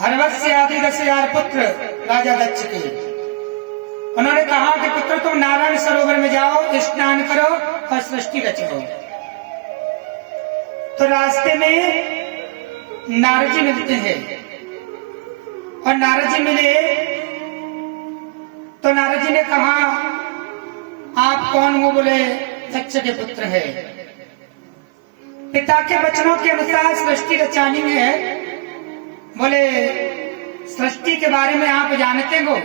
हरवस्य आदि 10,000 पुत्र राजा दक्ष के। उन्होंने कहा कि पुत्र तुम नारायण सरोवर में जाओ, स्नान करो और सृष्टि रचो। तो रास्ते में नारद जी मिलते हैं और नारद जी मिले तो नारद जी ने कहा आप कौन हो? बोले दक्ष के पुत्र है। पिता के वचनों के अनुसार सृष्टि रचानी है। बोले सृष्टि के बारे में आप जानते हो?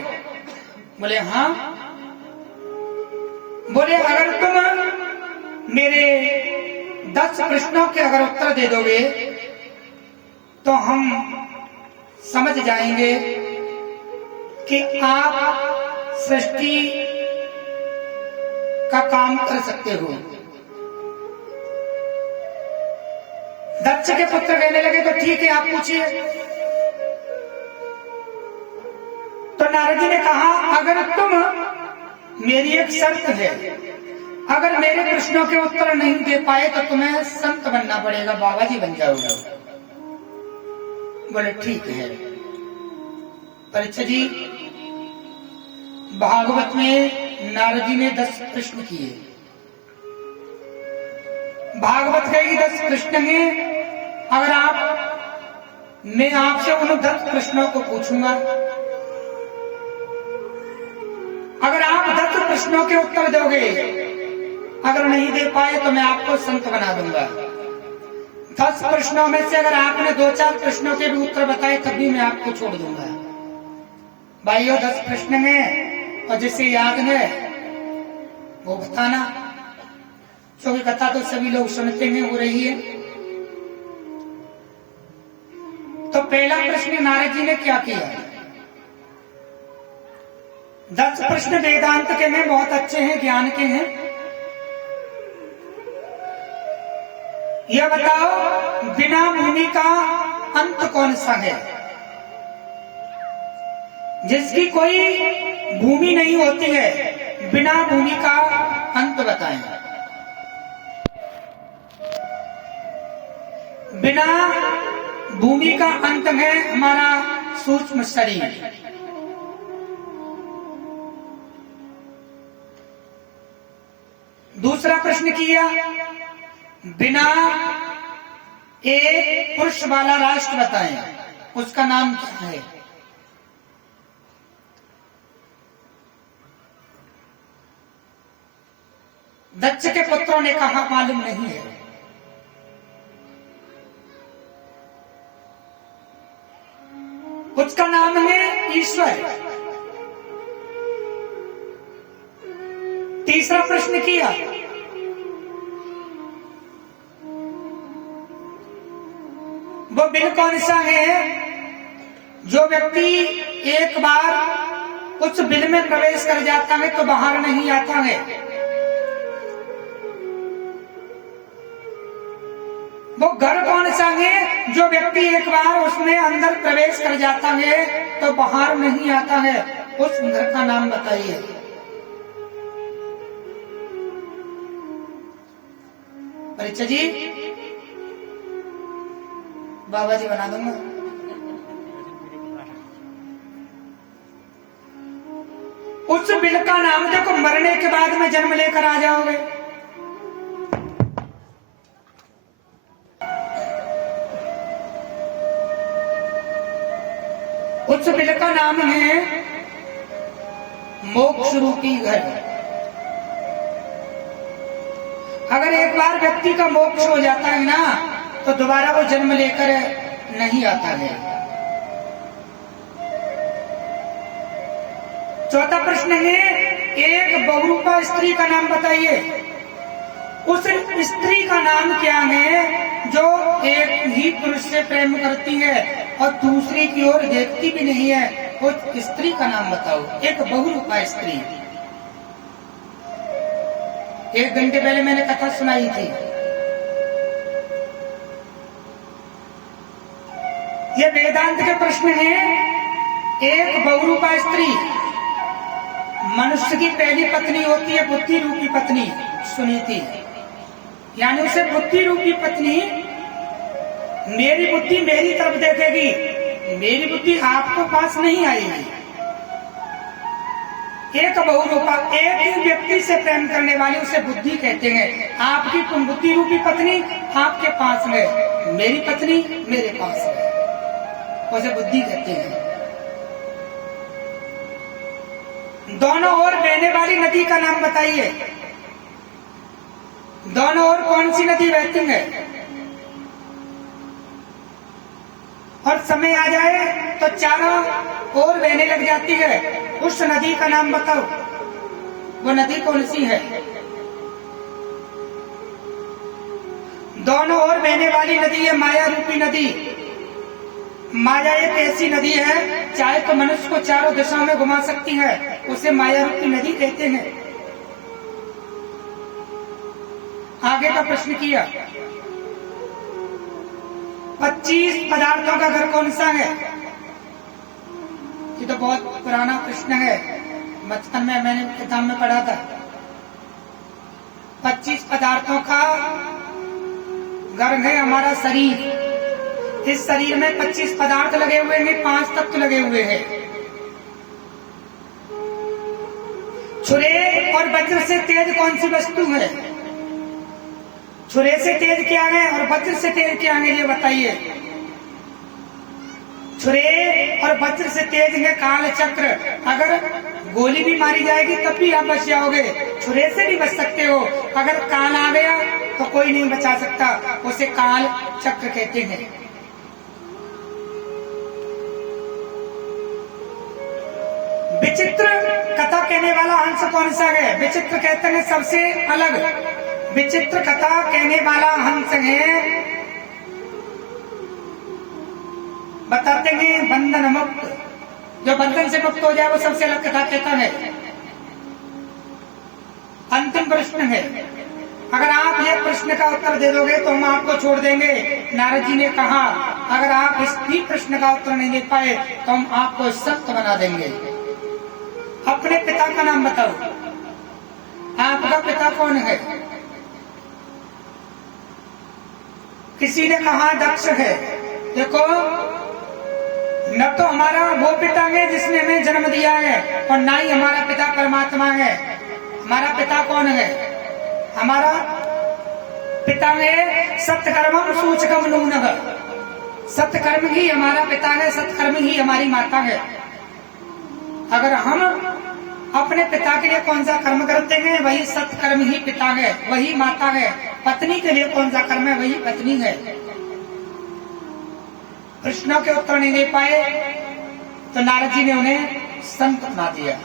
बोले हाँ। बोले अगर तुम मेरे 10 प्रश्नों के अगर उत्तर दे दोगे तो हम समझ जाएंगे कि आप सृष्टि का काम कर सकते हो। दक्ष के पुत्र कहने लगे तो ठीक है, आप पूछिए। तो नारद जी ने कहा अगर तुम, मेरी एक शर्त है, अगर मेरे प्रश्नों के उत्तर नहीं दे पाए तो तुम्हें संत बनना पड़ेगा, बाबा जी बन जाओगे। बोले ठीक है। परीक्षा जी, भागवत में नारद जी ने 10 प्रश्न किए। भागवत कहेगी 10 प्रश्न में अगर मैं आपसे उन 10 प्रश्नों को पूछूंगा, अगर आप 10 प्रश्नों के उत्तर दोगे, अगर नहीं दे पाए तो मैं आपको संत बना दूंगा। 10 प्रश्नों में से अगर आपने 2-4 प्रश्नों के भी उत्तर बताए तब भी मैं आपको छोड़ दूंगा। भाइयों 10 प्रश्न में और जिसे याद है वो बताना, क्योंकि कथा तो सभी लोग सुनते हैं, हो रही है। तो पहला प्रश्न नारद जी ने क्या किया? 10 प्रश्न वेदांत के हैं, बहुत अच्छे हैं, ज्ञान के हैं। यह बताओ बिना भूमि का अंत कौन सा है? जिसकी कोई भूमि नहीं होती है, बिना भूमि का अंत बताएं। बिना भूमि का अंत है हमारा सूक्ष्म शरीर। दूसरा प्रश्न किया, बिना एक पुरुष वाला राष्ट्र बताएं, उसका नाम क्या है? दक्ष के पुत्रों ने कहा मालूम नहीं है। उसका नाम है ईश्वर। तीसरा प्रश्न किया, वो बिल कौन सा है जो व्यक्ति एक बार उस बिल में प्रवेश कर जाता है तो बाहर नहीं आता है? वो घर कौन सा है जो व्यक्ति एक बार उसमें अंदर प्रवेश कर जाता है तो बाहर नहीं आता है? उस घर का नाम बताइए। परीक्षा जी, बाबा जी बना दूंगा। उस बिल का नाम देखो, मरने के बाद में जन्म लेकर आ जाओगे। उस बिल का नाम है मोक्ष रूपी घर। अगर एक बार व्यक्ति का मोक्ष हो जाता है ना तो दोबारा वो जन्म लेकर नहीं आता है। चौथा प्रश्न है, एक बहुरूपा स्त्री का नाम बताइए। उस स्त्री का नाम क्या है जो एक ही पुरुष से प्रेम करती है और दूसरी की ओर देखती भी नहीं है? उस स्त्री का नाम बताओ, एक बहुरूपा स्त्री। 1 घंटे पहले मैंने कथा सुनाई थी। ये वेदांत के प्रश्न हैं। एक बहुरूपा स्त्री मनुष्य की पहली पत्नी होती है, बुद्धि रूपी पत्नी सुनीति। यानी उसे बुद्धि रूपी पत्नी मेरी बुद्धि मेरी तरफ देखेगी मेरी बुद्धि आपको पास नहीं आएगी। एक बहुरूपा, एक ही व्यक्ति से प्रेम करने वाली उसे बुद्धि कहते हैं। आपकी बुद्धि रूपी पत्नी आपके पास है, मेरी पत्नी मेरे पास है, उसे बुद्धि कहते हैं। दोनों ओर बहने वाली नदी का नाम बताइए। दोनों ओर कौन सी नदी बहती है? और समय आ जाए तो चारों ओर बहने लग जाती है। उस नदी का नाम बताओ, वो नदी कौन सी है? दोनों ओर बहने वाली नदी है माया रूपी नदी। माया एक ऐसी नदी है, चाहे तो मनुष्य को चारों दिशाओं में घुमा सकती है, उसे माया रूपी नदी कहते हैं। आगे का प्रश्न किया, 25 पदार्थों का घर कौन सा है? ये तो बहुत पुराना प्रश्न है, बचपन में मैंने किताब में पढ़ा था। 25 पदार्थों का घर है हमारा शरीर। इस शरीर में 25 पदार्थ लगे हुए हैं, 5 तत्व लगे हुए हैं। छुरे और वज्र से तेज कौन सी वस्तु है? छुरे से तेज क्या है और वज्र से तेज क्या है, ये बताइए। छुरे और वज्र से तेज है काल चक्र। अगर गोली भी मारी जाएगी तब भी आप बच जाओगे, छुरे से भी बच सकते हो। अगर काल आ गया तो कोई नहीं बचा सकता, उसे काल चक्र कहते हैं। विचित्र कथा कहने वाला अंश कौन सा है? विचित्र कहते हैं सबसे अलग। विचित्र कथा कहने वाला हंस है, बताते हैं बंधन मुक्त। जो बंधन से मुक्त हो जाए वो सबसे अलग कथा कहता है। अंतिम प्रश्न है, अगर आप ये प्रश्न का उत्तर दे दोगे तो हम आपको छोड़ देंगे। नारद जी ने कहा अगर आप इस भी प्रश्न का उत्तर नहीं दे पाए तो हम आपको सख्त बना देंगे। अपने पिता का नाम बताओ। आपका पिता कौन है? किसी ने कहा दक्ष है। देखो, न तो हमारा वो पिता है जिसने हमें जन्म दिया है और ना ही हमारा पिता परमात्मा है। हमारा पिता कौन है? हमारा पिता है सत्कर्मम सूचकम नूनः। सत्कर्म ही हमारा पिता है, सत्कर्म ही हमारी माता है। अगर हम अपने पिता के लिए कौन सा कर्म करते हैं वही सत्कर्म ही पिता है, वही माता है। पत्नी के लिए कौन सा कर्म है वही पत्नी है। प्रश्नों के उत्तर नहीं दे पाए तो नारद जी ने उन्हें संत बना दिया।